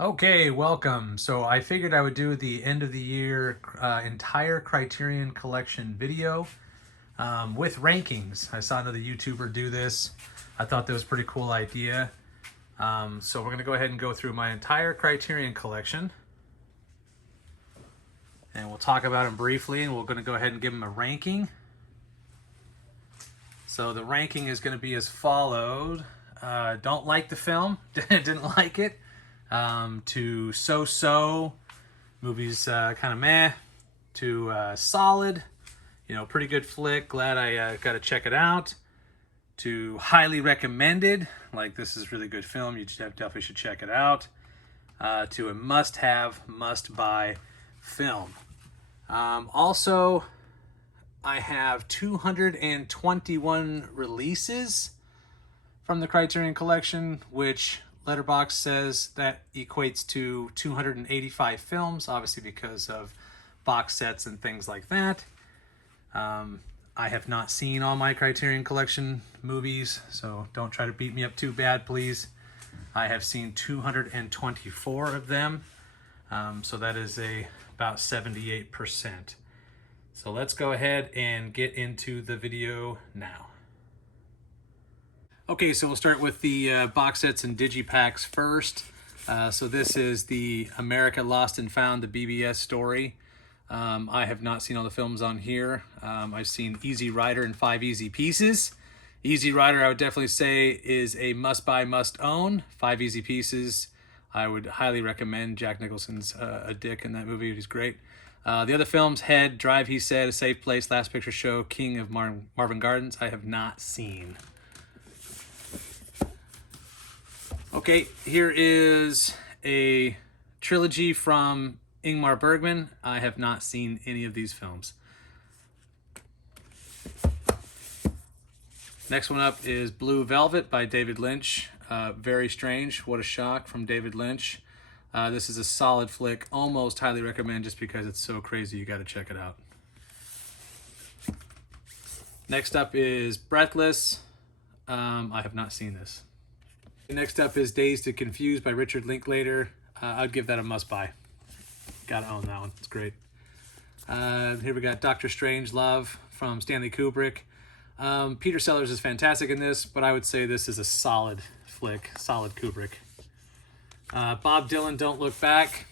Okay, welcome. So I figured I would do the end of the year entire Criterion Collection video with rankings. I saw another YouTuber do this. I thought that was a pretty cool idea. So we're going to go ahead and go through my entire Criterion Collection. And we'll talk about them briefly, and we're going to go ahead and give them a ranking. So the ranking is going to be as followed. Don't like the film, didn't like it. To so-so, movies kind of meh, to solid, pretty good flick, glad I got to check it out, to highly recommended, like this is really good film, you definitely should check it out, to a must-have, must-buy film. Also, I have 221 releases from the Criterion Collection, which Letterboxd says that equates to 285 films, obviously because of box sets and things like that. I have not seen all my Criterion Collection movies, so don't try to beat me up too bad, please. I have seen 224 of them, so that is about 78%. So let's go ahead and get into the video now. Okay, so we'll start with the box sets and digipacks first. So this is the America Lost and Found, the BBS story. I have not seen all the films on here. I've seen Easy Rider and 5 Easy Pieces. Easy Rider, I would definitely say, is a must-buy, must-own. 5 Easy Pieces, I would highly recommend. Jack Nicholson's a dick in that movie. He's great. The other films, Head, Drive, He Said, A Safe Place, Last Picture Show, King of Marvin Gardens, I have not seen. Okay, here is a trilogy from Ingmar Bergman. I have not seen any of these films. Next one up is Blue Velvet by David Lynch. Very strange. What a shock from David Lynch. This is a solid flick. Almost highly recommend just because it's so crazy. You got to check it out. Next up is Breathless. I have not seen this. Next up is Dazed and Confused by Richard Linklater. I'd give that a must-buy. Gotta own that one. It's great. Here we got Doctor Strangelove from Stanley Kubrick. Peter Sellers is fantastic in this, but I would say this is a solid flick, solid Kubrick. Bob Dylan, Don't Look Back.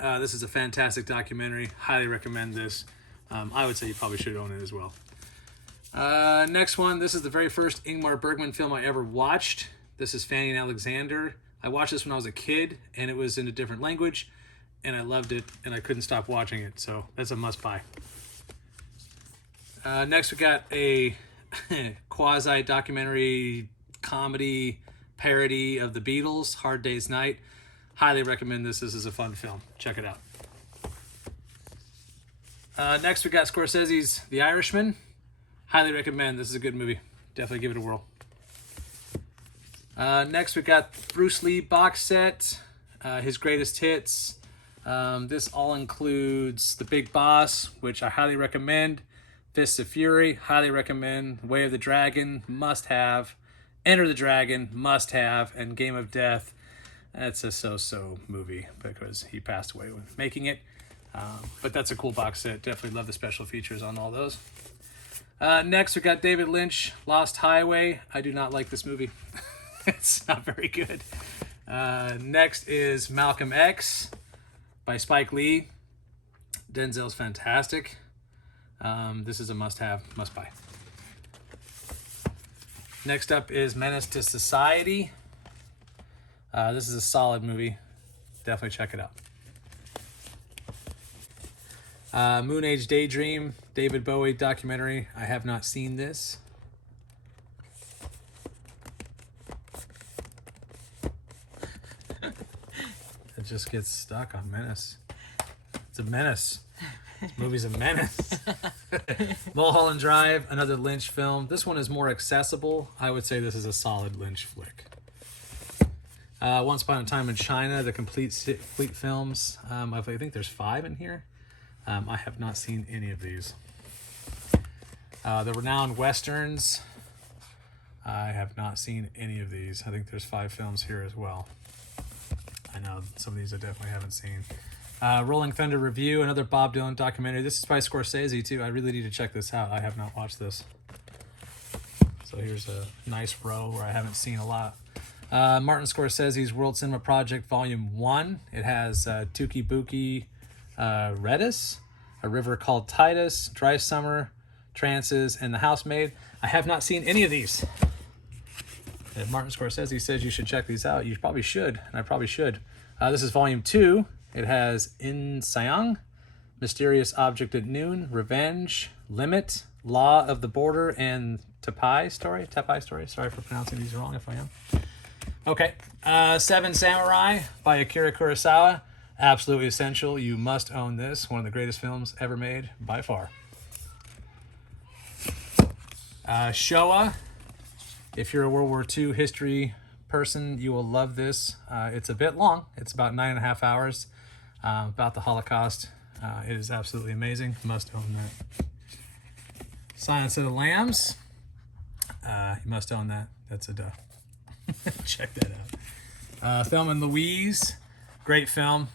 This is a fantastic documentary. Highly recommend this. I would say you probably should own it as well. Next one, this is the very first Ingmar Bergman film I ever watched. This is Fanny and Alexander. I watched this when I was a kid, and it was in a different language, and I loved it, and I couldn't stop watching it, so that's a must-buy. Next, we got a quasi-documentary comedy parody of the Beatles, Hard Day's Night. Highly recommend this. This is a fun film. Check it out. Next, we got Scorsese's The Irishman. Highly recommend. This is a good movie. Definitely give it a whirl. Next, we got Bruce Lee box set, his greatest hits. This all includes The Big Boss, which I highly recommend. Fists of Fury, highly recommend. Way of the Dragon, must have. Enter the Dragon, must have. And Game of Death, that's a so-so movie because he passed away when making it. But that's a cool box set. Definitely love the special features on all those. Next, we got David Lynch, Lost Highway. I do not like this movie. It's not very good. Next is Malcolm X by Spike Lee. Denzel's fantastic. This is a must-have, must-buy. Next up is Menace to Society. This is a solid movie. Definitely check it out. Moon Age Daydream, David Bowie documentary. I have not seen this. It just gets stuck on Menace. It's a menace. This movie's a menace. Mulholland Drive, another Lynch film. This one is more accessible. I would say this is a solid Lynch flick. Once Upon a Time in China, the complete fleet films. I think there's 5 in here. I have not seen any of these. The Renowned Westerns. I have not seen any of these. I think there's 5 films here as well. I know some of these I definitely haven't seen. Rolling Thunder Review, another Bob Dylan documentary. This is by Scorsese too. I really need to check this out. I have not watched this. So here's a nice row where I haven't seen a lot. Martin Scorsese's World Cinema Project Volume 1. It has Tuki Buki Redis, A River Called Titus, Dry Summer, Trances, and The Housemaid. I have not seen any of these. If Martin Scorsese says you should check these out, you probably should, and I probably should. This is Volume 2. It has In Siang, Mysterious Object at Noon, Revenge, Limit, Law of the Border, and Tapai Story. Sorry for pronouncing these wrong if I am. Okay. Seven Samurai by Akira Kurosawa. Absolutely essential. You must own this. One of the greatest films ever made by far. Showa. If you're a World War II history person, you will love this. It's a bit long. It's about 9.5 hours. About the Holocaust. It is absolutely amazing. Must own that. Silence of the Lambs. You must own that. That's a duh. Check that out. Thelma and Louise. Great film.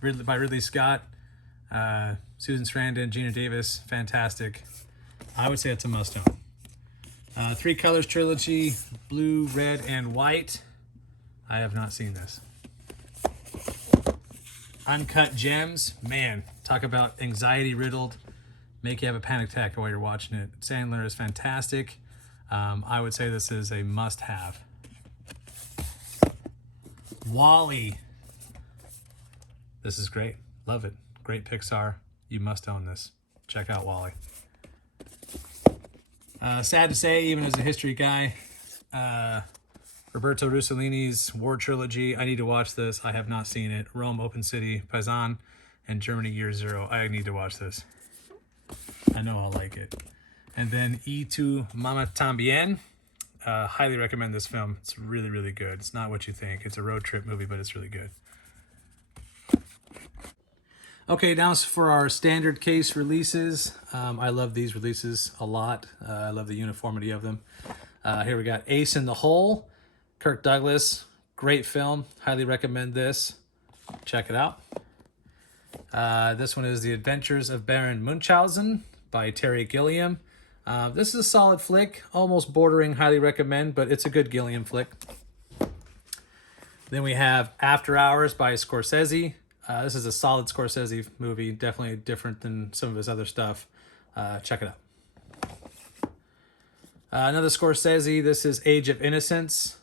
By Ridley Scott. Susan Sarandon, Gina Davis. Fantastic. I would say it's a must own. Three Colors Trilogy. Blue, Red, and White. I have not seen this. Uncut Gems. Man, talk about anxiety riddled. Make you have a panic attack while you're watching it. Sandler is fantastic. I would say this is a must-have. WALL-E. This is great. Love it. Great Pixar. You must own this. Check out WALL-E. Sad to say, even as a history guy, Roberto Rossellini's War Trilogy. I need to watch this. I have not seen it. Rome, Open City, Paisan, and Germany Year Zero. I need to watch this. I know I'll like it. And then Y Tu Mama Tambien. Highly recommend this film. It's really, really good. It's not what you think. It's a road trip movie, but it's really good. Okay, now for our standard case releases. I love these releases a lot. I love the uniformity of them. Here we got Ace in the Hole. Kirk Douglas. Great film. Highly recommend this. Check it out. This one is The Adventures of Baron Munchausen by Terry Gilliam. This is a solid flick, almost bordering highly recommend, but it's a good Gilliam flick. Then we have After Hours by Scorsese. This is a solid Scorsese movie, definitely different than some of his other stuff. Check it out. Another Scorsese, this is Age of Innocence.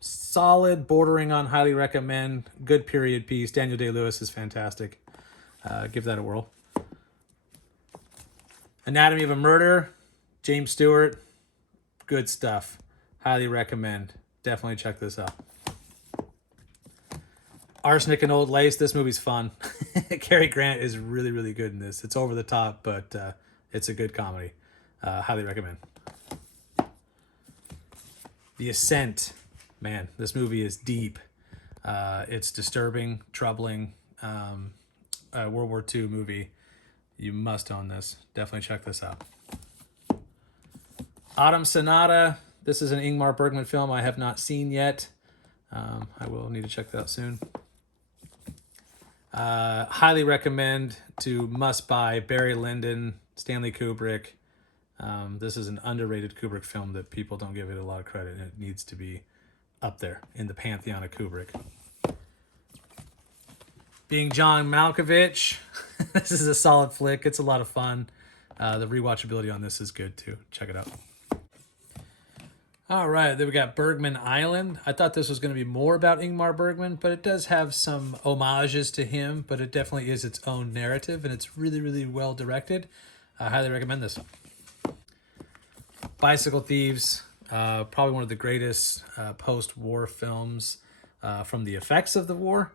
Solid, bordering on highly recommend, good period piece. Daniel Day-Lewis is fantastic. Give that a whirl. Anatomy of a Murder, James Stewart, good stuff. Highly recommend. Definitely check this out. Arsenic and Old Lace, this movie's fun. Cary Grant is really, really good in this. It's over the top, but it's a good comedy. Highly recommend. The Ascent. Man, this movie is deep. It's disturbing, troubling. World War II movie. You must own this. Definitely check this out. Autumn Sonata. This is an Ingmar Bergman film I have not seen yet. I will need to check that out soon. Highly recommend to must buy Barry Lyndon, Stanley Kubrick. This is an underrated Kubrick film that people don't give it a lot of credit, and it needs to be up there in the pantheon of Kubrick. Being John Malkovich. This is a solid flick. It's a lot of fun. The rewatchability on this is good too. Check it out. All right, then we got Bergman Island. I thought this was going to be more about Ingmar Bergman, but it does have some homages to him, but it definitely is its own narrative, and it's really, really well directed. I highly recommend this. Bicycle Thieves, probably one of the greatest post-war films from the effects of the war.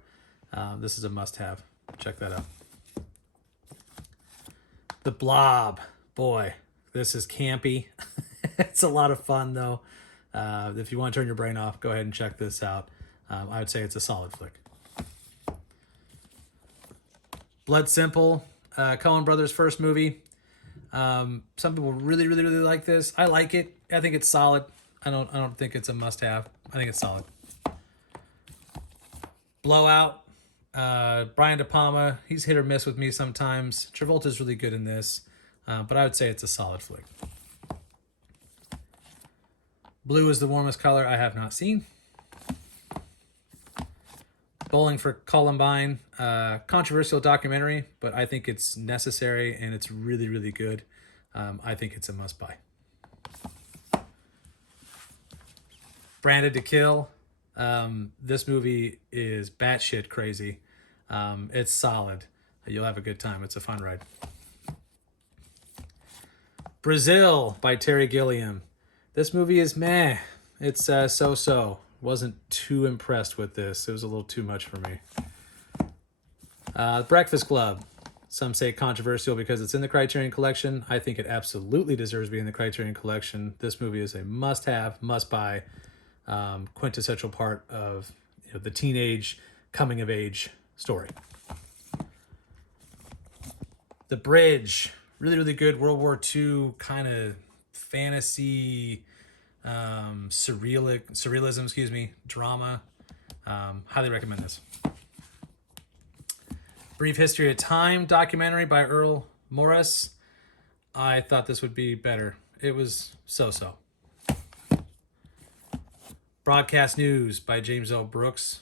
This is a must-have. Check that out. The Blob. Boy, this is campy. It's a lot of fun, though. If you want to turn your brain off, go ahead and check this out. I would say it's a solid flick. Blood Simple, Coen Brothers' first movie. Some people really, really, really like this. I like it. I think it's solid. I don't think it's a must-have. I think it's solid. Blowout. Brian De Palma, he's hit or miss with me sometimes. Travolta's really good in this, but I would say it's a solid flick. Blue is the Warmest Color I have not seen. Bowling for Columbine, controversial documentary, but I think it's necessary and it's really, really good. I think it's a must-buy. Branded to Kill. This movie is batshit crazy. It's solid. You'll have a good time. It's a fun ride. Brazil by Terry Gilliam. This movie is meh. It's so-so. Wasn't too impressed with this. It was a little too much for me. Breakfast Club. Some say controversial because it's in the Criterion Collection. I think it absolutely deserves to be in the Criterion Collection. This movie is a must-have, must-buy, quintessential part of the teenage coming-of-age story. The Bridge. Really, really good World War II kind of fantasy, surrealism, drama. Highly recommend this. Brief History of Time documentary by Earl Morris. I thought this would be better. It was so-so. Broadcast News by James L. Brooks.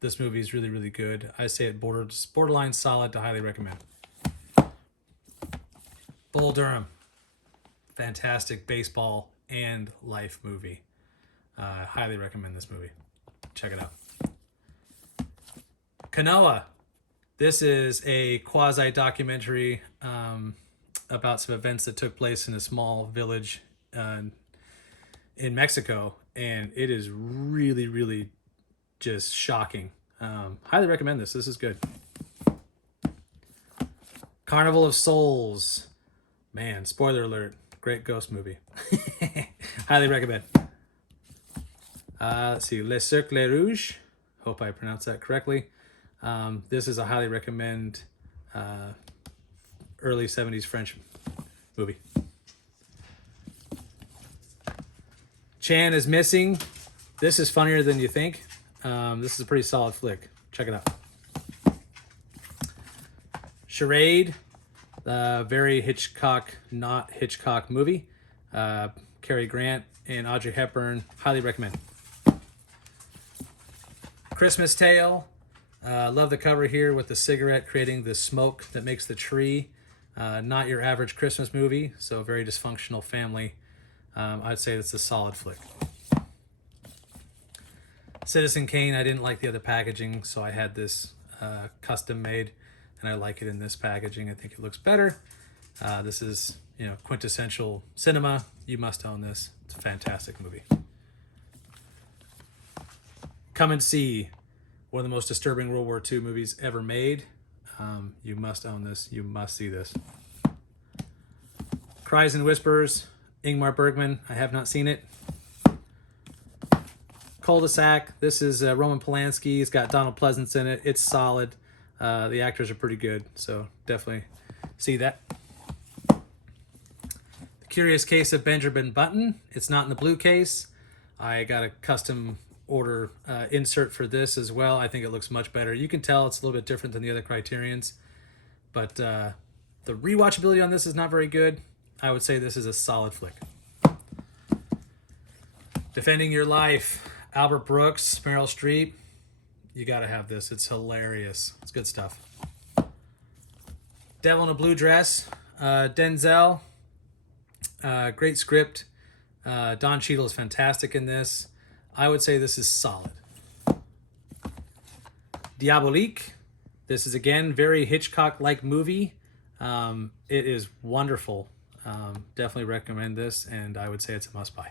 This movie is really, really good. I say it borderline solid to highly recommend. Bull Durham. Fantastic baseball and life movie. Highly recommend this movie. Check it out. Kanoa. This is a quasi-documentary about some events that took place in a small village in Mexico, and it is really, really just shocking. Highly recommend this. This is good. Carnival of Souls. Man, spoiler alert. Great ghost movie. Highly recommend. Let's see. Le Cercle Rouge. Hope I pronounced that correctly. This is a highly recommend early 70s French movie. Chan is Missing. This is funnier than you think. This is a pretty solid flick. Check it out. Charade. Very Hitchcock, not Hitchcock movie. Cary Grant and Audrey Hepburn. Highly recommend. Christmas Tale. Love the cover here with the cigarette creating the smoke that makes the tree. Not your average Christmas movie, so a very dysfunctional family. I'd say it's a solid flick. Citizen Kane, I didn't like the other packaging, so I had this custom made, and I like it in this packaging. I think it looks better. This is, quintessential cinema. You must own this. It's a fantastic movie. Come and See. One of the most disturbing World War II movies ever made. You must own this. You must see this. Cries and Whispers. Ingmar Bergman. I have not seen it. Cul-de-sac. This is Roman Polanski. It's got Donald Pleasance in it. It's solid. The actors are pretty good, so definitely see that. The Curious Case of Benjamin Button. It's not in the blue case. I got a custom order insert for this as well. I think it looks much better. You can tell it's a little bit different than the other Criterions, but the rewatchability on this is not very good. I would say this is a solid flick. Defending Your Life. Albert Brooks, Meryl Streep. You gotta have this. It's hilarious. It's good stuff. Devil in a Blue Dress. Denzel. Great script. Don Cheadle is fantastic in this. I would say this is solid. Diabolique. This is, again, very Hitchcock-like movie. It is wonderful. Definitely recommend this, and I would say it's a must-buy.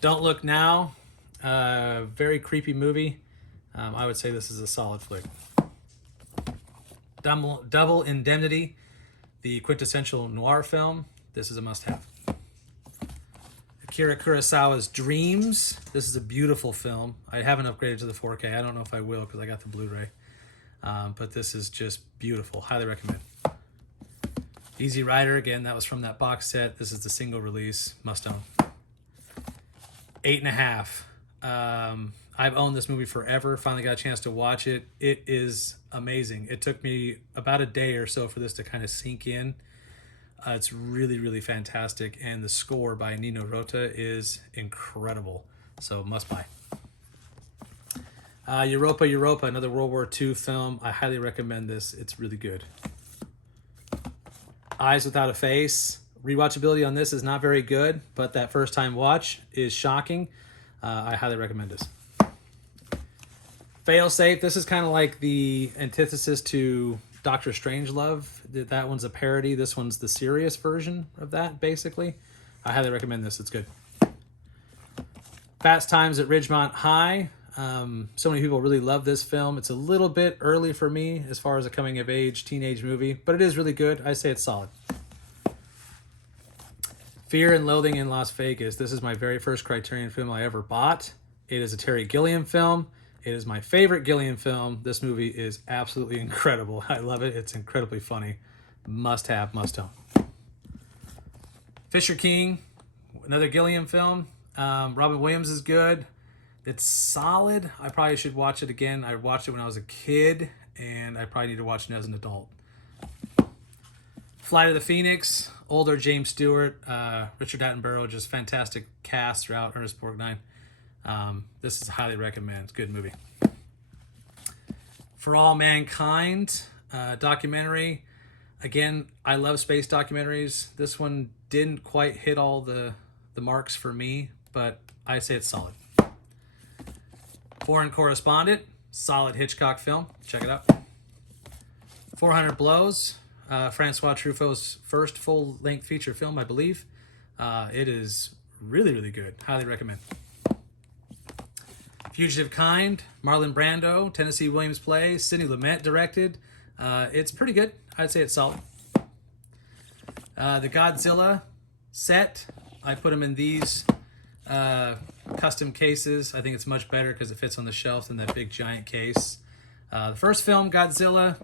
Don't Look Now. Very creepy movie. I would say this is a solid flick. Double Indemnity. The quintessential noir film. This is a must-have. Akira Kurosawa's Dreams. This is a beautiful film. I haven't upgraded to the 4K. I don't know if I will because I got the Blu-ray. But this is just beautiful. Highly recommend. Easy Rider. Again, that was from that box set. This is the single release. Must own. 8.5. I've owned this movie forever. Finally got a chance to watch it. It is amazing. It took me about a day or so for this to kind of sink in. It's really, really fantastic. And the score by Nino Rota is incredible. So must buy. Europa, Europa, another World War II film. I highly recommend this. It's really good. Eyes Without a Face. Rewatchability on this is not very good, but that first time watch is shocking. I highly recommend this. Failsafe. This is kind of like the antithesis to Doctor Strangelove. That one's a parody. This one's the serious version of that, basically. I highly recommend this. It's good. Fast Times at Ridgemont High. So many people really love this film. It's a little bit early for me as far as a coming-of-age teenage movie, but it is really good. I say it's solid. Fear and Loathing in Las Vegas. This is my very first Criterion film I ever bought. It is a Terry Gilliam film. It is my favorite Gilliam film. This movie is absolutely incredible. I love it. It's incredibly funny. Must have, must own. Fisher King, another Gilliam film. Robin Williams is good. It's solid. I probably should watch it again. I watched it when I was a kid, and I probably need to watch it as an adult. Flight of the Phoenix, older James Stewart, Richard Attenborough, just fantastic cast throughout. Ernest Borgnine. This is highly recommend. It's a good movie. For All Mankind, documentary. Again, I love space documentaries. This one didn't quite hit all the marks for me, but I say it's solid. Foreign Correspondent, solid Hitchcock film. Check it out. 400 Blows, Francois Truffaut's first full-length feature film, I believe. It is really, really good. Highly recommend. Fugitive Kind, Marlon Brando, Tennessee Williams play, Sidney Lumet directed. It's pretty good. I'd say it's solid. The Godzilla set, I put them in these custom cases. I think it's much better because it fits on the shelf than that big giant case. The first film, Godzilla,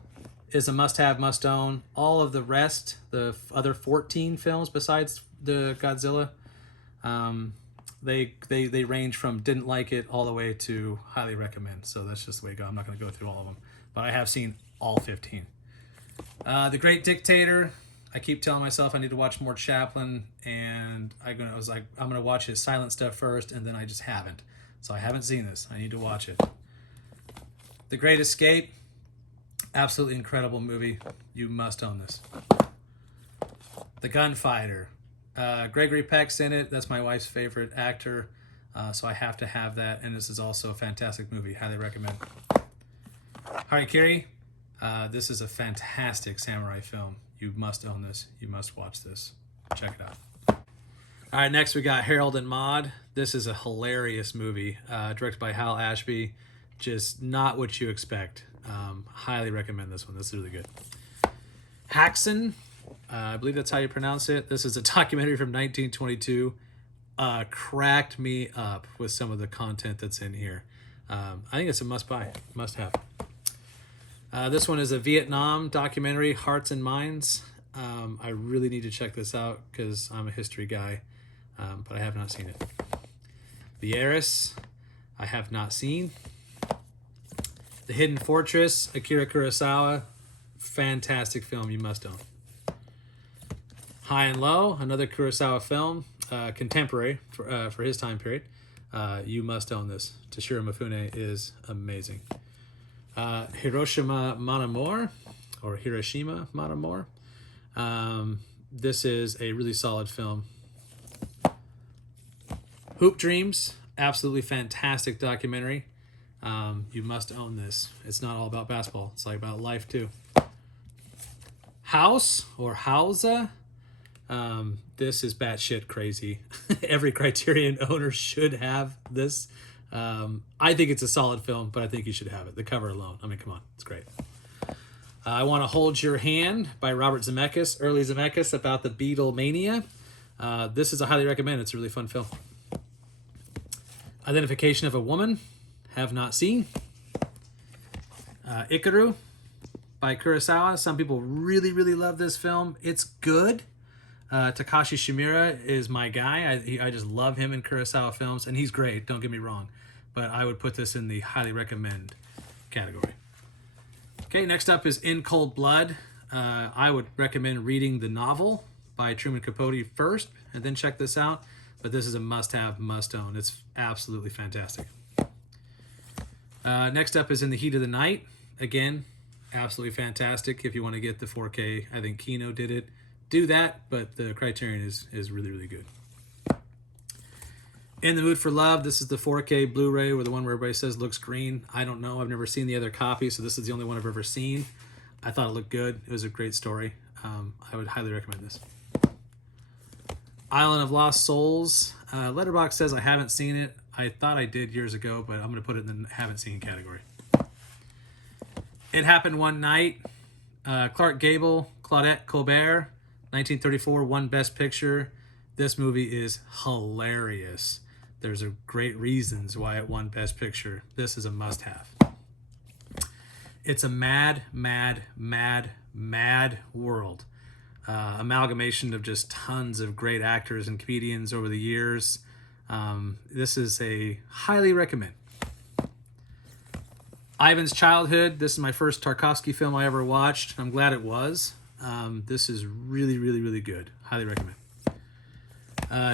is a must-have, must-own. All of the rest, the other 14 films besides the Godzilla, they range from didn't like it all the way to highly recommend. So that's just the way it goes. I'm not going to go through all of them, but I have seen all 15. The Great Dictator. I keep telling myself I need to watch more Chaplin, and I was like, I'm going to watch his silent stuff first, and then I just haven't. So I haven't seen this. I need to watch it. The Great Escape. Absolutely incredible movie. You must own this. The Gunfighter. Gregory Peck's in it. That's my wife's favorite actor, so I have to have that, and this is also a fantastic movie. Highly recommend. Harikiri. This is a fantastic samurai film. You must own this. You must watch this. Check it out. All right, next we got Harold and Maude. This is a hilarious movie, directed by Hal Ashby. Just not what you expect. Highly recommend this one. This is really good. Haxan. I believe that's how you pronounce it. This is a documentary from 1922. Cracked me up with some of the content that's in here. I think it's a must-buy, must-have. This one is a Vietnam documentary, Hearts and Minds. I really need to check this out because I'm a history guy, but I have not seen it. The Heiress, I have not seen. The Hidden Fortress, Akira Kurosawa, fantastic film, you must own. High and Low, another Kurosawa film, contemporary for his time period. You must own this. Toshiro Mifune is amazing. Hiroshima Mon Amour, or Hiroshima Mon Amour. This is a really solid film. Hoop Dreams, absolutely fantastic documentary. You must own this. It's not all about basketball. It's like about life too. House, or Hausa. This is batshit crazy. Every Criterion owner should have this. I think it's a solid film, but I think you should have it. The cover alone. I mean, come on. It's great. I Want to Hold Your Hand by Robert Zemeckis. Early Zemeckis about the Beatlemania. This is a highly recommend. It's a really fun film. Identification of a Woman. Have not seen. Ikaru by Kurosawa. Some people really, really love this film. It's good. Takashi Shimura is my guy. I just love him in Kurosawa films, and he's great, don't get me wrong. but I would put this in the highly recommend category. Okay, next up is In Cold Blood. I would recommend reading the novel by Truman Capote first, and then check this out. But this is a must-have, must-own. It's absolutely fantastic. Next up is In the Heat of the Night. Again, absolutely fantastic. If you want to get the 4K, I think Kino did it. Do that, but the Criterion is really, really good. In the Mood for Love, this is the 4K Blu-ray, or the one where everybody says looks green. I don't know. I've never seen the other copy, so this is the only one I've ever seen. I thought it looked good. It was a great story. I would highly recommend this. Island of Lost Souls. Letterboxd says I haven't seen it. I thought I did years ago, but I'm going to put it in the haven't seen category. It Happened One Night. Clark Gable, Claudette Colbert, 1934, won Best Picture. This movie is hilarious. There's a great reasons why it won Best Picture. This is a must-have. It's a mad, mad, mad, mad world. Amalgamation of just tons of great actors and comedians over the years. This is a highly recommend. Ivan's Childhood. This is my first Tarkovsky film I ever watched. I'm glad it was. This is really, really, really good. Highly recommend.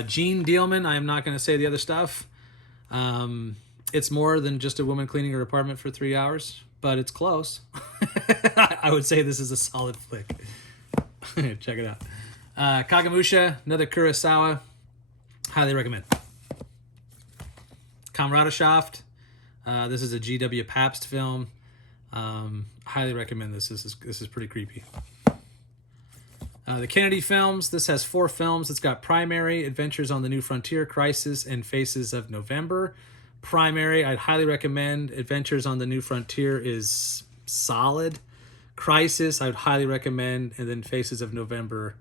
Jean Dielman. I am not going to say the other stuff. It's more than just a woman cleaning her apartment for 3 hours, but it's close. I would say this is a solid flick. Check it out. Kagemusha, another Kurosawa. Highly recommend. Kameradschaft. This is a G.W. Pabst film. Highly recommend this. This is pretty creepy. The Kennedy films. This has 4 films. It's got Primary, Adventures on the New Frontier, Crisis, and Faces of November. Primary, I'd highly recommend. Adventures on the New Frontier is solid. Crisis, I would highly recommend. And then Faces of November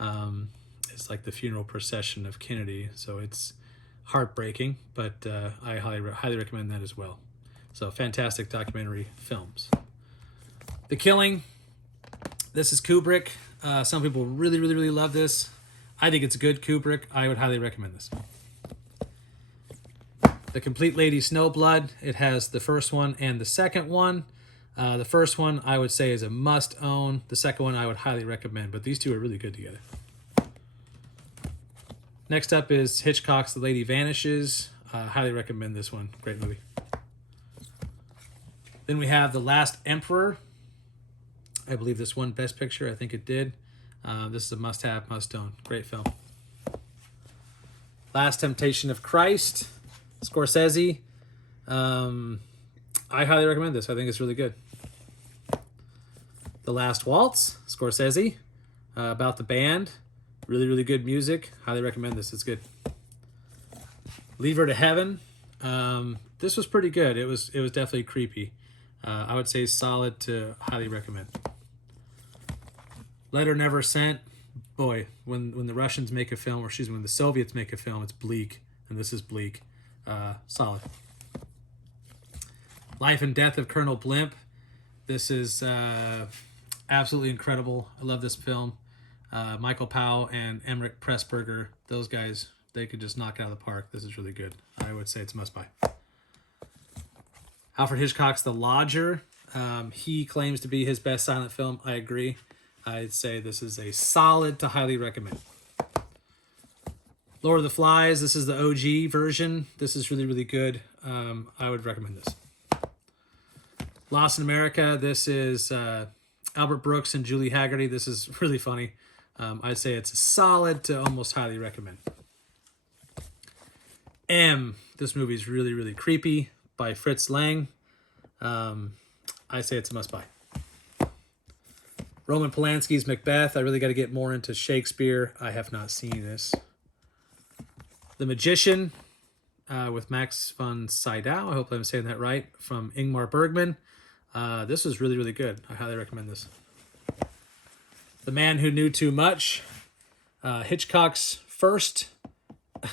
is like the funeral procession of Kennedy. So it's heartbreaking, but I highly recommend that as well. So fantastic documentary films. The Killing. This is Kubrick. Some people really, really, really love this. I think it's good Kubrick. I would highly recommend this. The Complete Lady Snowblood. It has the first one and the second one. The first one I would say is a must-own. The second one I would highly recommend, but these two are really good together. Next up is Hitchcock's The Lady Vanishes. Highly recommend this one. Great movie. Then we have The Last Emperor. I believe this won Best Picture. I think it did. This is a must-have, must-own. Great film. Last Temptation of Christ. Scorsese. I highly recommend this. I think it's really good. The Last Waltz. Scorsese. About the band. Really, really good music. Highly recommend this. It's good. Leave Her to Heaven. This was pretty good. It was definitely creepy. I would say solid to highly recommend. Letter Never Sent. Boy, when the Russians make a film, or excuse me, when the Soviets make a film, it's bleak, and this is bleak. Solid. Life and Death of Colonel Blimp. This is absolutely incredible. I love this film. Michael Powell and Emmerich Pressburger, those guys, they could just knock it out of the park. This is really good. I would say it's a must-buy. Alfred Hitchcock's The Lodger. He claims to be his best silent film. I agree. I'd say this is a solid to highly recommend. Lord of the Flies. This is the OG version. This is really, really good. I would recommend this. Lost in America. This is Albert Brooks and Julie Haggerty. This is really funny. I'd say it's a solid to almost highly recommend. M. This movie is really, really creepy, by Fritz Lang. I say it's a must-buy. Roman Polanski's Macbeth. I really got to get more into Shakespeare. I have not seen this. The Magician with Max von Sydow. I hope I'm saying that right. From Ingmar Bergman. This is really, really good. I highly recommend this. The Man Who Knew Too Much. Hitchcock's first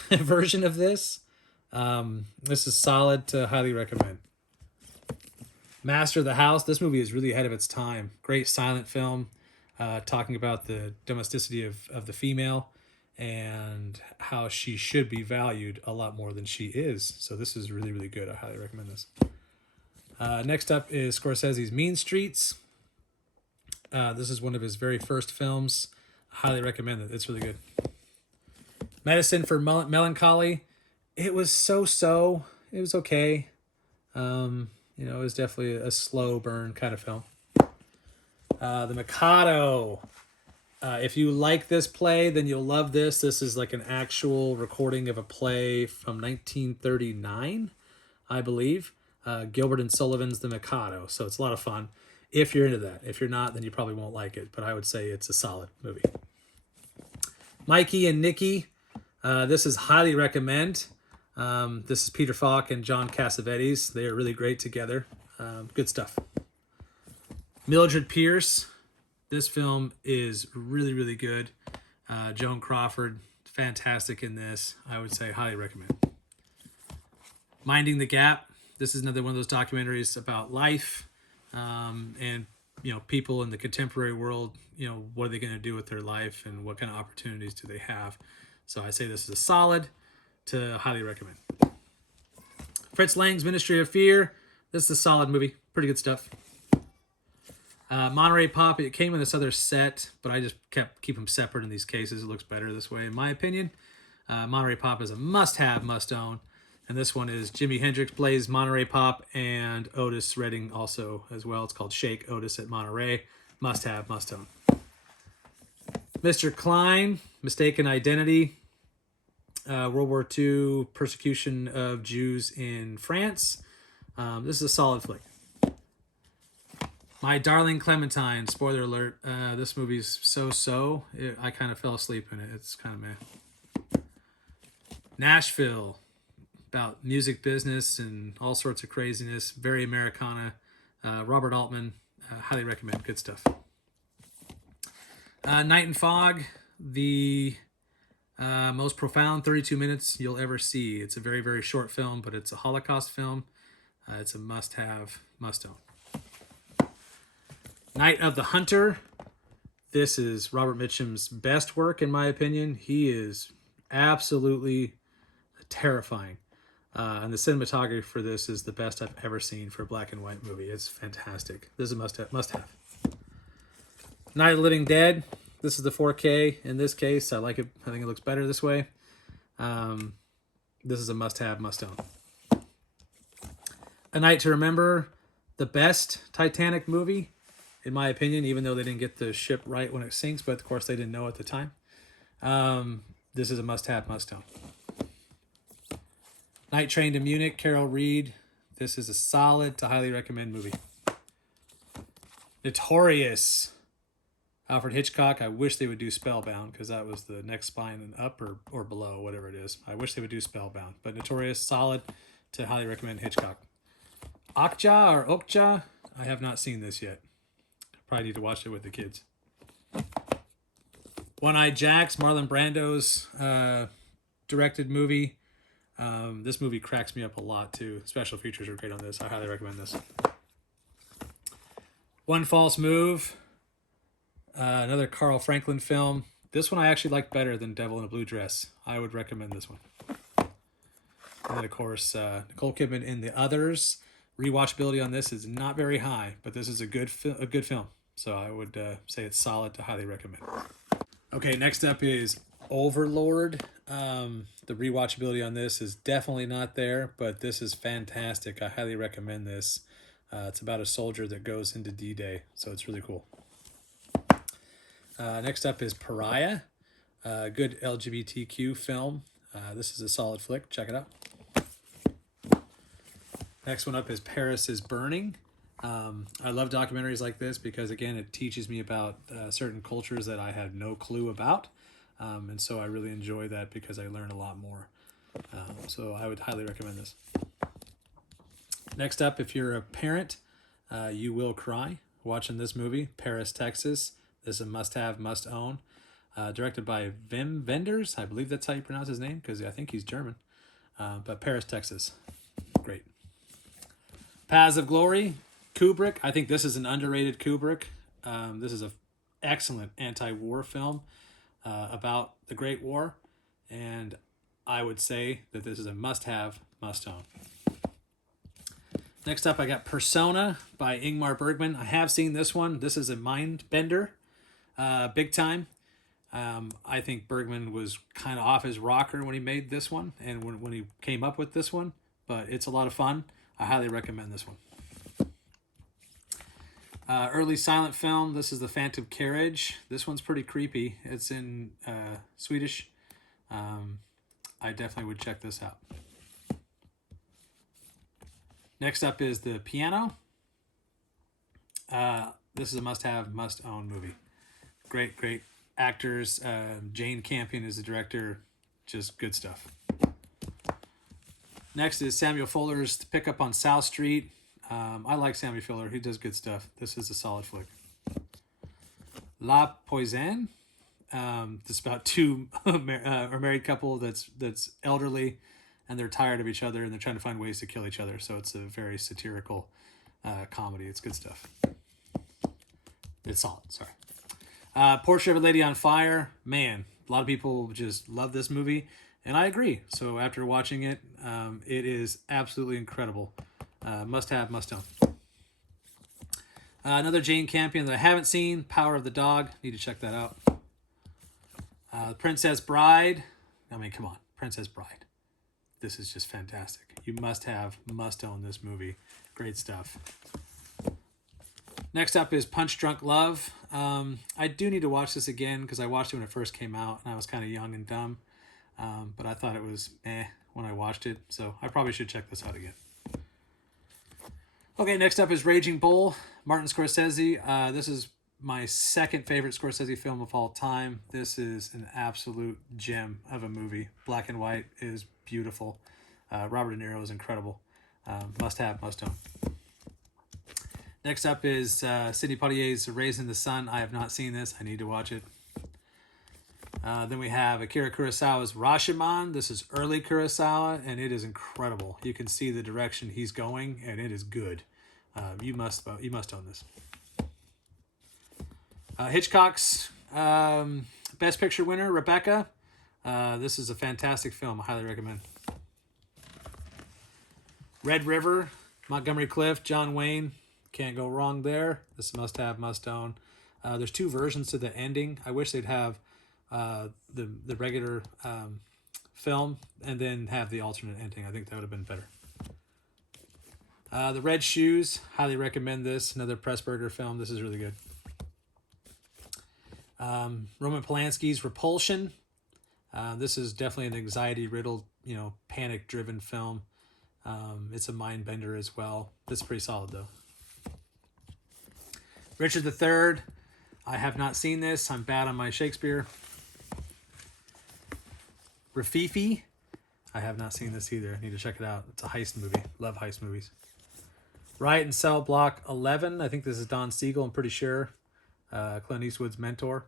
version of this. This is solid to highly recommend. Master of the House. This movie is really ahead of its time. Great silent film talking about the domesticity of the female and how she should be valued a lot more than she is. So this is really, really good. I highly recommend this. Next up is Scorsese's Mean Streets. This is one of his very first films. I highly recommend it. It's really good. Medicine for Melancholy. It was so-so. It was okay. You know, it was definitely a slow burn kind of film. The Mikado. If you like this play, then you'll love this. This is like an actual recording of a play from 1939, I believe. Gilbert and Sullivan's The Mikado. So it's a lot of fun if you're into that. If you're not, then you probably won't like it. But I would say it's a solid movie. Mikey and Nikki. This is highly recommend. This is Peter Falk and John Cassavetes. They are really great together. Good stuff. Mildred Pierce. This film is really, really good. Joan Crawford, fantastic in this. I would say highly recommend. Minding the Gap. This is another one of those documentaries about life and, you know, people in the contemporary world. You know, what are they going to do with their life and what kind of opportunities do they have? So I say this is a solid to highly recommend. Fritz Lang's Ministry of Fear. This is a solid movie. Pretty good stuff. Monterey Pop. It came in this other set, but I just keep them separate in these cases. It looks better this way, in my opinion. Monterey Pop is a must-have, must-own. And this one is Jimi Hendrix plays Monterey Pop and Otis Redding also as well. It's called Shake Otis at Monterey. Must-have, must-own. Mr. Klein, Mistaken Identity. World War II, persecution of Jews in France. This is a solid flick. My Darling Clementine, spoiler alert. This movie's so-so. I kind of fell asleep in it. It's kind of meh. Nashville, about music business and all sorts of craziness. Very Americana. Robert Altman, highly recommend. Good stuff. Night and Fog, the most profound 32 minutes you'll ever see. It's a very, very short film, but it's a Holocaust film. It's a must-have, must-own. Night of the Hunter. This is Robert Mitchum's best work, in my opinion. He is absolutely terrifying. And the cinematography for this is the best I've ever seen for a black and white movie. It's fantastic. This is a must-have. Must-have. Night of the Living Dead. This is the 4K in this case. I like it. I think it looks better this way. This is a must-have, must-own. A Night to Remember. The best Titanic movie, in my opinion, even though they didn't get the ship right when it sinks, but of course they didn't know at the time. This is a must-have, must-own. Night Train to Munich, Carol Reed. This is a solid to highly recommend movie. Notorious, Alfred Hitchcock. I wish they would do Spellbound, because that was the next spine and up or below, whatever it is. I wish they would do Spellbound. But Notorious, solid to highly recommend Hitchcock. Okja or Okja. I have not seen this yet. Probably need to watch it with the kids. One-Eyed Jacks, Marlon Brando's directed movie. This movie cracks me up a lot too. Special features are great on this. I highly recommend this. One False Move. Another Carl Franklin film. This one I actually like better than Devil in a Blue Dress. I would recommend this one. And then of course, Nicole Kidman in The Others. Rewatchability on this is not very high, but this is a good film. So I would say it's solid to highly recommend. Okay, next up is Overlord. The rewatchability on this is definitely not there, but this is fantastic. I highly recommend this. It's about a soldier that goes into D-Day, so it's really cool. Next up is Pariah. Good LGBTQ film. This is a solid flick. Check it out. Next one up is Paris is Burning. I love documentaries like this because, again, it teaches me about certain cultures that I had no clue about. And so I really enjoy that because I learn a lot more. So I would highly recommend this. Next up, if you're a parent, you will cry watching this movie, Paris, Texas. This is a must-have, must-own. Directed by Wim Wenders. I believe that's how you pronounce his name because I think he's German. But Paris, Texas. Great. Paths of Glory, Kubrick. I think this is an underrated Kubrick. This is an excellent anti-war film. about the Great War, and I would say that this is a must-have, must-own. Next up, I got Persona by Ingmar Bergman. I have seen this one. This is a mind bender, big time. I think Bergman was kind of off his rocker when he made this one and when he came up with this one, but it's a lot of fun. I highly recommend this one. Early silent film. This is The Phantom Carriage. This one's pretty creepy. It's in Swedish. I definitely would check this out. Next up is The Piano. This is a must-have, must-own movie. Great, great actors. Jane Campion is the director. Just good stuff. Next is Samuel Fuller's Pick Up on South Street. I like Samuel Fuller. He does good stuff. This is a solid flick. La Poisson. This is about two a married couple that's elderly, and they're tired of each other, and they're trying to find ways to kill each other. So it's a very satirical comedy. It's good stuff. It's solid. Sorry. Portrait of a Lady on Fire. Man, a lot of people just love this movie, and I agree. So after watching it, it is absolutely incredible. Must have, must own. Another Jane Campion that I haven't seen, Power of the Dog. Need to check that out. Princess Bride. I mean, come on. Princess Bride. This is just fantastic. You must have, must own this movie. Great stuff. Next up is Punch Drunk Love. I do need to watch this again because I watched it when it first came out and I was kind of young and dumb. But I thought it was when I watched it. So I probably should check this out again. Okay, next up is Raging Bull, Martin Scorsese. This is my second favorite Scorsese film of all time. This is an absolute gem of a movie. Black and white is beautiful. Robert De Niro is incredible. Must have, must own. Next up is Sidney Poitier's Raising the Sun. I have not seen this. I need to watch it. Then we have Akira Kurosawa's Rashomon. This is early Kurosawa, and it is incredible. You can see the direction he's going, and it is good. You must own this. Hitchcock's Best Picture winner, Rebecca. This is a fantastic film. I highly recommend. Red River, Montgomery Clift, John Wayne. Can't go wrong there. This must have, must own. There's two versions to the ending. I wish they'd have the regular film and then have the alternate ending. I think that would have been better. The Red Shoes. Highly recommend this. Another Pressburger film. This is really good. Roman Polanski's Repulsion. This is definitely an anxiety-riddled, panic-driven film. It's a mind bender as well. It's pretty solid though. Richard III. I have not seen this. I'm bad on my Shakespeare. Rafifi. I have not seen this either. I need to check it out. It's a heist movie. Love heist movies. Riot in Cell Block 11. I think this is Don Siegel. I'm pretty sure. Clint Eastwood's mentor.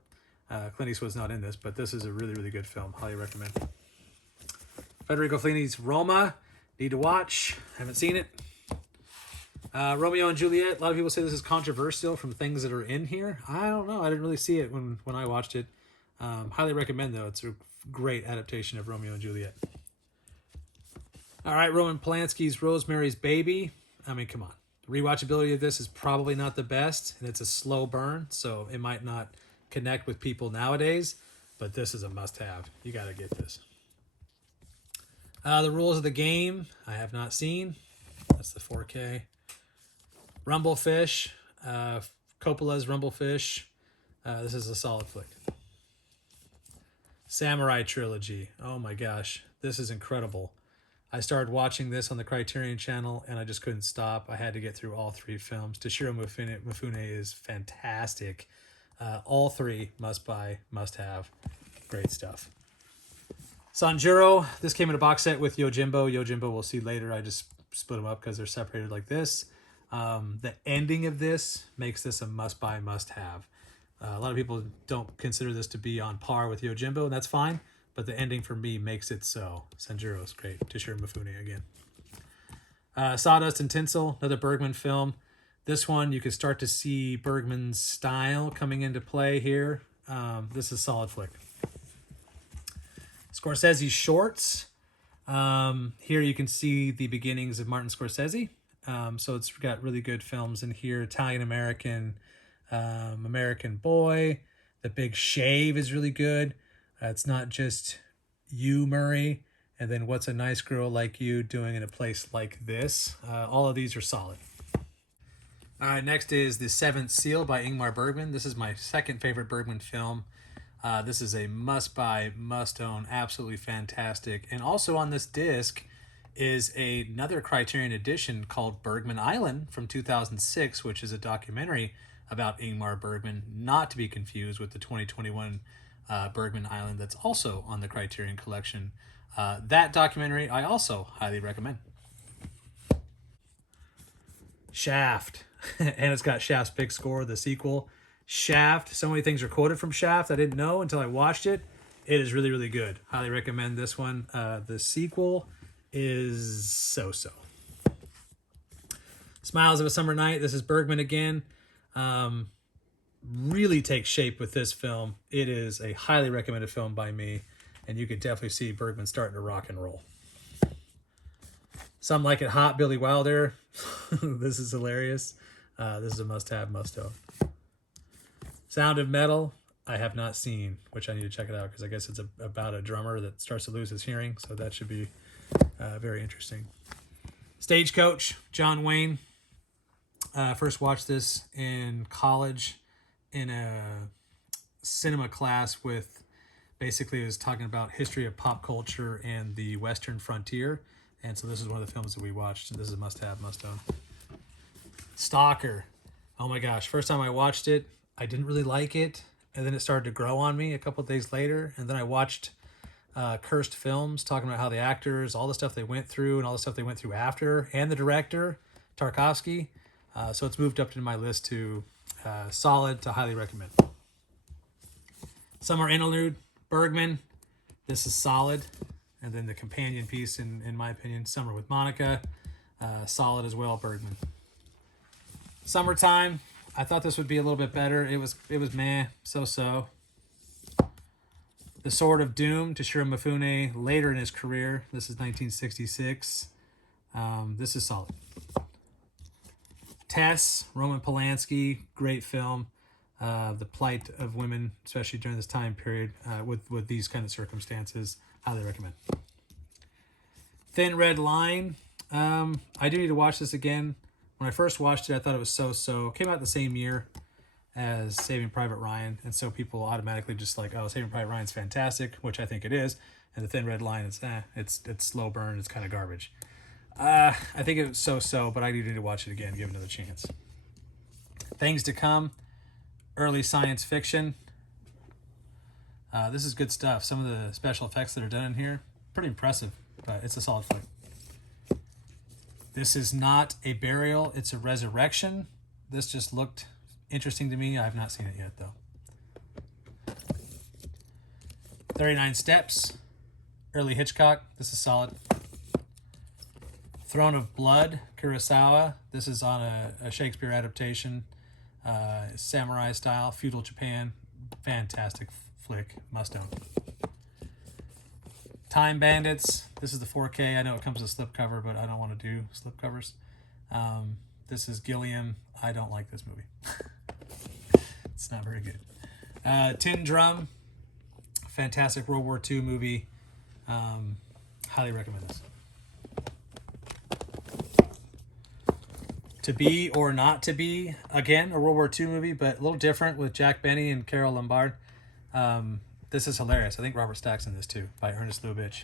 Clint Eastwood's not in this, but this is a really, really good film. Highly recommend. Federico Fellini's Roma. Need to watch. Haven't seen it. Romeo and Juliet. A lot of people say this is controversial from things that are in here. I don't know. I didn't really see it when I watched it. Highly recommend, though. It's a great adaptation of Romeo and Juliet. All right, Roman Polanski's Rosemary's Baby. I mean, come on. Rewatchability of this is probably not the best, and it's a slow burn, so it might not connect with people nowadays, but this is a must-have. You got to get this. The Rules of the Game. I have not seen. That's the 4K. Rumblefish. Coppola's Rumblefish. This is a solid flick. Samurai Trilogy. Oh my gosh. This is incredible. I started watching this on the Criterion channel and I just couldn't stop. I had to get through all three films. Toshiro Mifune is fantastic. All three must buy, must have. Great stuff. Sanjuro. This came in a box set with Yojimbo. Yojimbo we'll see later. I just split them up because they're separated like this. The ending of this makes this a must-buy, must-have. A lot of people don't consider this to be on par with Yojimbo, and that's fine, but the ending for me makes it so. Sanjuro is great. Toshiro Mifune again. Sawdust and Tinsel, another Bergman film. This one, you can start to see Bergman's style coming into play here. This is a solid flick. Scorsese shorts. Here you can see the beginnings of Martin Scorsese. So it's got really good films in here. Italian American, American Boy. The Big Shave is really good. It's not just you, Murray, and then What's a Nice Girl Like You Doing in a Place Like This. All of these are solid. Next is The Seventh Seal by Ingmar Bergman. This is my second favorite Bergman film. This is a must-buy, must-own, absolutely fantastic. And also on this disc is another Criterion edition called Bergman Island from 2006, which is a documentary about Ingmar Bergman, not to be confused with the 2021 Bergman Island that's also on the Criterion Collection. That documentary I also highly recommend. Shaft. And it's got Shaft's big score, the sequel. Shaft. So many things are quoted from Shaft I didn't know until I watched it. It is really, really good. Highly recommend this one. The sequel is so-so. Smiles of a Summer Night. This is Bergman again. Really takes shape with this film. It is a highly recommended film by me, and you could definitely see Bergman starting to rock and roll. Some Like It Hot, Billy Wilder. This is hilarious. This is a must-have, must-own. Sound of Metal, I have not seen, which I need to check it out because I guess it's about a drummer that starts to lose his hearing, so that should be very interesting. Stagecoach, John Wayne. First watched this in college in a cinema class with, basically it was talking about history of pop culture and the Western frontier. And so this is one of the films that we watched. This is a must-have, must-own. Stalker. Oh my gosh. First time I watched it, I didn't really like it. And then it started to grow on me a couple of days later. And then I watched Cursed Films, talking about how the actors, all the stuff they went through and all the stuff they went through after, and the director, Tarkovsky. So it's moved up to my list to solid to highly recommend. Summer Interlude, Bergman. This is solid. And then the companion piece, in my opinion, Summer with Monica. Solid as well, Bergman. Summertime. I thought this would be a little bit better. It was meh, so-so. The Sword of Doom, Toshiro Mifune, later in his career. This is 1966. This is solid. Tess, Roman Polanski, great film. The plight of women, especially during this time period, with these kind of circumstances, highly recommend. Thin Red Line. I do need to watch this again. When I first watched it, I thought it was so-so. Came out the same year as Saving Private Ryan, and so people automatically just like, oh, Saving Private Ryan's fantastic, which I think it is, and The Thin Red Line is, it's slow burn, it's kind of garbage. I think it was so-so, but I do need to watch it again, give it another chance. Things to Come, early science fiction. This is good stuff. Some of the special effects that are done in here, pretty impressive, but it's a solid flick. This is not a burial, it's a resurrection. This just looked interesting to me. I have not seen it yet, though. 39 Steps, early Hitchcock. This is solid. Throne of Blood, Kurosawa. This is on a Shakespeare adaptation, samurai style, feudal Japan. Fantastic flick, must own. Time Bandits. This is the 4K. I know it comes with a slipcover, but I don't want to do slipcovers. This is Gilliam. I don't like this movie. It's not very good. Tin Drum. Fantastic World War II movie. Highly recommend this. To Be or Not to Be. Again, a World War II movie, but a little different with Jack Benny and Carol Lombard. This is hilarious. I think Robert Stack's in this too, by Ernest Lubitsch.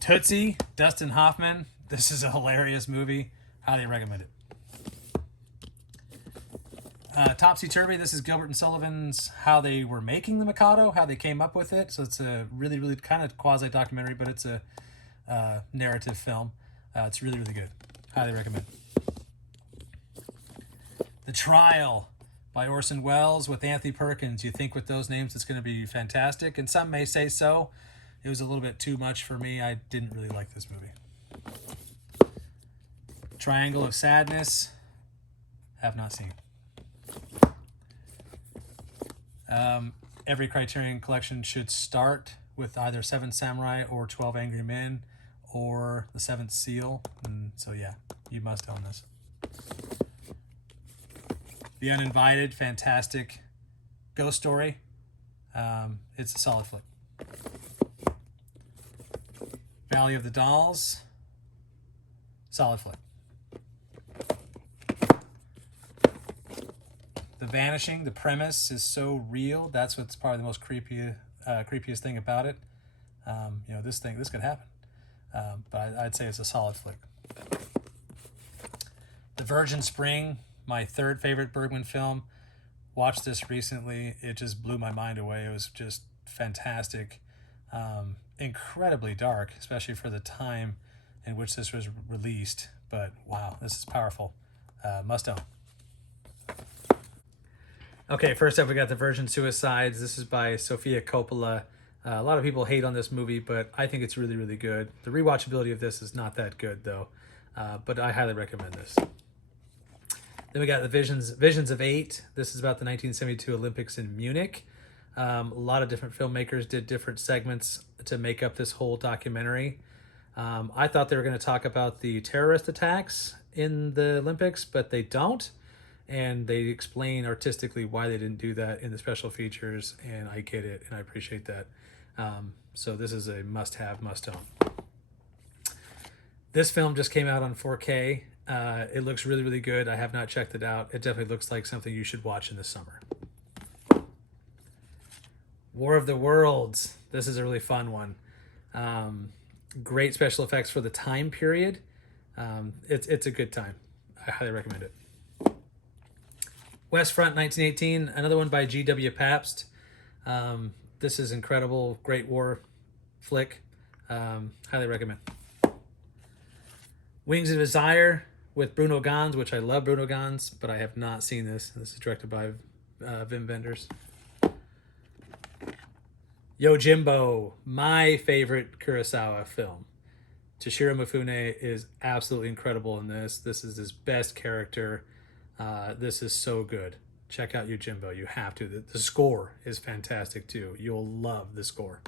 Tootsie, Dustin Hoffman. This is a hilarious movie. Highly recommend it. Topsy Turvy. This is Gilbert and Sullivan's how they were making the Mikado, how they came up with it. So it's a really, really kind of quasi-documentary, but it's a narrative film. It's really, really good. Highly recommend. The Trial by Orson Welles with Anthony Perkins. You think with those names it's going to be fantastic, and some may say so. It was a little bit too much for me. I didn't really like this movie. Triangle of Sadness. Have not seen. every Criterion Collection should start with either Seven Samurai or 12 Angry Men or The Seventh Seal. And so yeah, you must own this. The Uninvited, fantastic ghost story. It's a solid flick. Valley of the Dolls, solid flick. The Vanishing, the premise is so real. That's what's probably the most creepiest thing about it. You know, this could happen. But I'd say it's a solid flick. The Virgin Spring, my third favorite Bergman film. Watched this recently. It just blew my mind away. It was just fantastic. Incredibly dark, especially for the time in which this was released. But wow, this is powerful. Must own. Okay, first up we got The Virgin Suicides. This is by Sofia Coppola. A lot of people hate on this movie, but I think it's really, really good. The rewatchability of this is not that good, though, but I highly recommend this. Then we got The Visions of Eight. This is about the 1972 Olympics in Munich. A lot of different filmmakers did different segments to make up this whole documentary. I thought they were going to talk about the terrorist attacks in the Olympics, but they don't. And they explain artistically why they didn't do that in the special features, and I get it, and I appreciate that. So this is a must-have, must-own. This film just came out on 4K. It looks really, really good. I have not checked it out. It definitely looks like something you should watch in the summer. War of the Worlds. This is a really fun one. Great special effects for the time period. It's a good time. I highly recommend it. West Front 1918, another one by G.W. Pabst. This is incredible, great war flick. Highly recommend. Wings of Desire with Bruno Ganz, which I love Bruno Ganz, but I have not seen this. This is directed by Wim Wenders. Yojimbo, my favorite Kurosawa film. Toshiro Mifune is absolutely incredible in this. This is his best character. This is so good. Check out Yojimbo. You have to. The score is fantastic too. You'll love the score.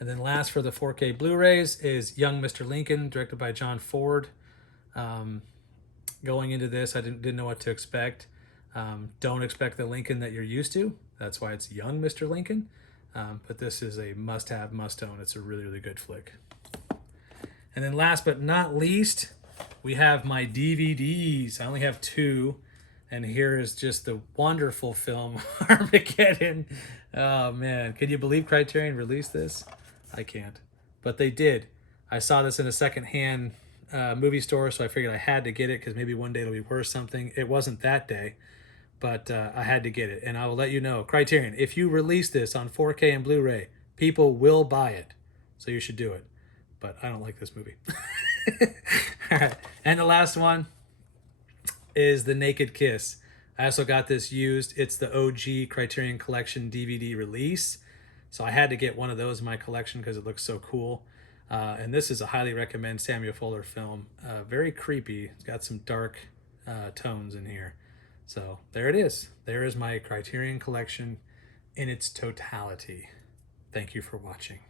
And then last for the 4K Blu-rays is Young Mr. Lincoln, directed by John Ford. Going into this, I didn't know what to expect. Don't expect the Lincoln that you're used to. That's why it's Young Mr. Lincoln. But this is a must-have, must-own. It's a really, really good flick. And then last but not least, we have my DVDs. I only have 2. And here is just the wonderful film, Armageddon. Oh, man. Can you believe Criterion released this? I can't. But they did. I saw this in a secondhand movie store, so I figured I had to get it because maybe one day it'll be worth something. It wasn't that day, but I had to get it. And I will let you know, Criterion, if you release this on 4K and Blu-ray, people will buy it. So you should do it. But I don't like this movie. All right. And the last one is The Naked Kiss. I also got this used. It's the OG Criterion Collection DVD release. So I had to get one of those in my collection because it looks so cool. And this is a highly recommend Samuel Fuller film. Very creepy. It's got some dark tones in here. So there it is. There is my Criterion Collection in its totality. Thank you for watching.